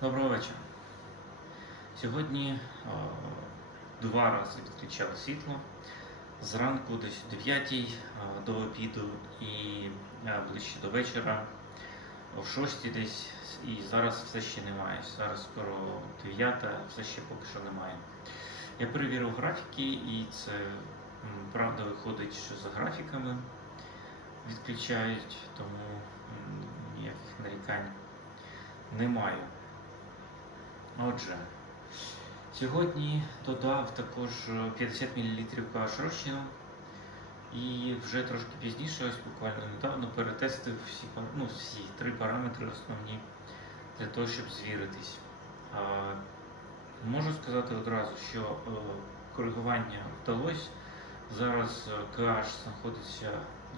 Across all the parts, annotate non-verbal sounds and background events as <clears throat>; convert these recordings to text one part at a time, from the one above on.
Доброго вечора. Сьогодні е, два рази відключали світло. Зранку десь о 9 е, до обіду і е, ближче до вечора о 6 десь. І зараз все ще немає. Зараз скоро 9, все ще поки що немає. Я перевірив графіки і це правда виходить, що за графіками відключають, тому ніяких нарікань немає. Отже, сьогодні додав також е, 50 мл каш розчину і вже трошки пізніше, ось буквально недавно, перетестив всі, ну, всі три параметри основні для того, щоб звіритись. Можу сказати одразу, що е, коригування вдалося. Зараз е, KH знаходиться,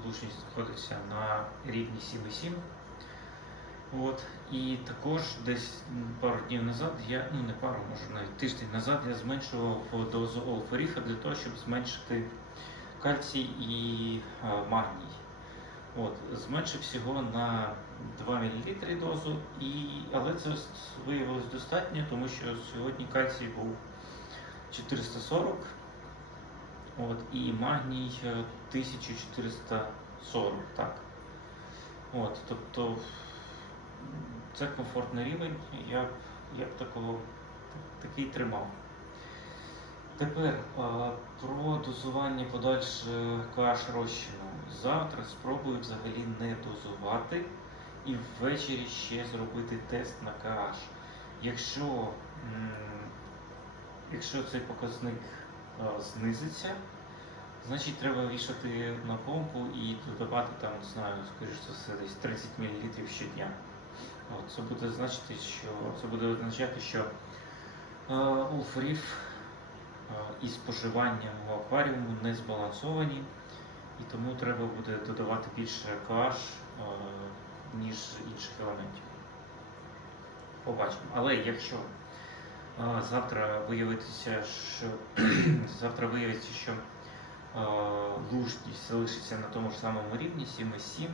влучність знаходиться на рівні 7,7. От. І також десь пару днів назад я, ну не пару, може навіть тиждень назад я зменшував дозу олфоріфа для того, щоб зменшити кальцій і магній. От, зменшив всього на 2 мл дозу, і, але це виявилось достатньо, тому що сьогодні кальцій був 440, от, і магній е, 1440. Так. От, тобто це комфортний рівень, я б, я б такого такий тримав. Тепер про дозування подальше каш розчину. Завтра спробую взагалі не дозувати і ввечері ще зробити тест на KH. Якщо, якщо цей показник знизиться, значить треба вішати на помпу і додавати там, не знаю, скоріш за все, десь 30 мл щодня. Це буде значити, що це буде означати, що е, улфорів е, і споживання в акваріуму не збалансовані, і тому треба буде додавати більше KH, е, ніж інших елементів. Побачимо. Але якщо е, завтра виявиться, що <clears throat> завтра виявиться, що е, лужність залишиться на тому ж самому рівні 7,7,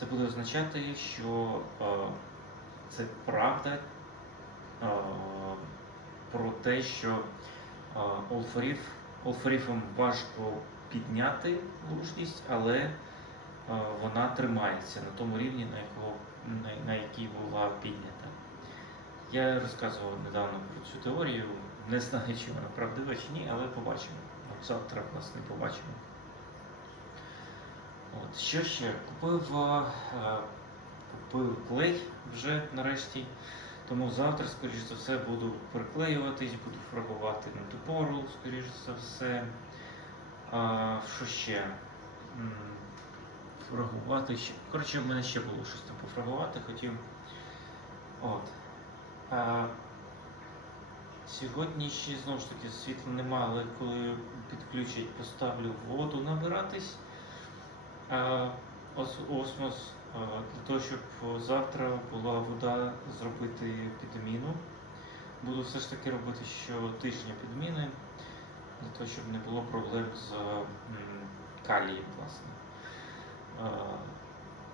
це буде означати, що е, це правда е, про те, що е, олфорів, олфоріфом важко підняти лужність, але е, вона тримається на тому рівні, на, якого, на, який була піднята. Я розказував недавно про цю теорію, не знаю, чи вона правдива чи ні, але побачимо. Завтра, власне, побачимо. Що ще? Купив, е, купив клей вже нарешті. Тому завтра, скоріш за все, буду приклеюватись, буду фрагувати на ту скоріш за все. А, що ще? Фрагувати ще. Коротше, в мене ще було щось там пофрагувати, хотів. От. А, сьогодні ще знову ж таки світла нема, але коли підключать, поставлю воду набиратись. Осмос для того, щоб завтра була вода зробити підміну. Буду все ж таки робити щотижня підміни, для того, щоб не було проблем з калієм, власне.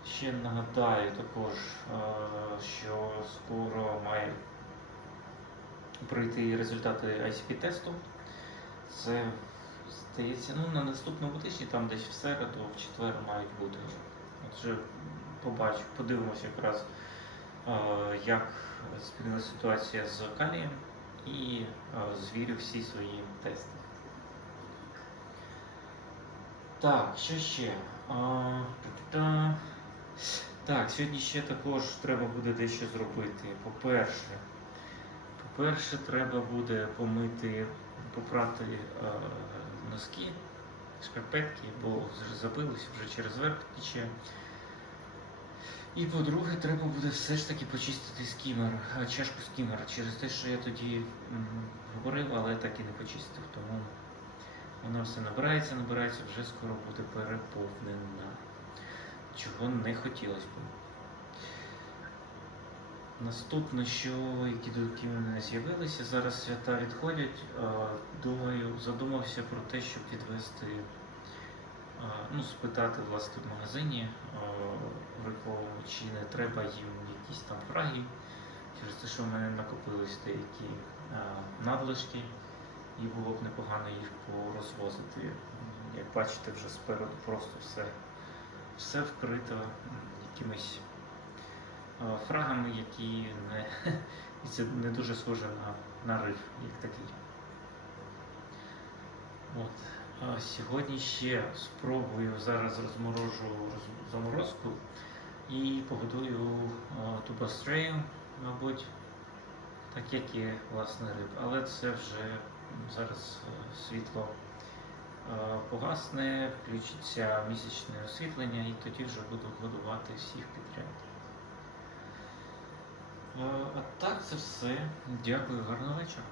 Ще нагадаю також, що скоро має прийти результати ICP-тесту. Це здається, ну на наступному тижні, там десь в середу, в четвер мають бути. Отже, побачу, подивимося якраз, е, як змінилася ситуація з калієм і е, звірю всі свої тести. Так, що ще? А, та-та-та. Так, сьогодні ще також треба буде дещо зробити. По-перше, по-перше, треба буде помити, попрати е, носки, шкарпетки, бо вже забились, вже через верх тече. І по-друге, треба буде все ж таки почистити скімер, чашку скімера через те, що я тоді говорив, але так і не почистив. Тому воно все набирається, набирається, вже скоро буде переповнена. Чого не хотілося б. Наступне, що які думки в мене з'явилися, зараз свята відходять. Думаю, задумався про те, щоб відвести, е, ну, спитати власне в магазині, чи не треба їм якісь там фраги через те, що в мене накопились деякі надлишки, і було б непогано їх порозвозити. Як бачите, вже спереду просто все, все вкрито якимись фрагами, які не, <laughs> не дуже схоже на, на риф, як такий. От. Сьогодні ще спробую зараз розморожу заморозку і погодую а, тубастрею, мабуть, так як і власне риб. Але це вже зараз е, світло е, погасне, включиться місячне освітлення і тоді вже буду годувати всіх підряд. Е, А так це все. Дякую, гарного вечора.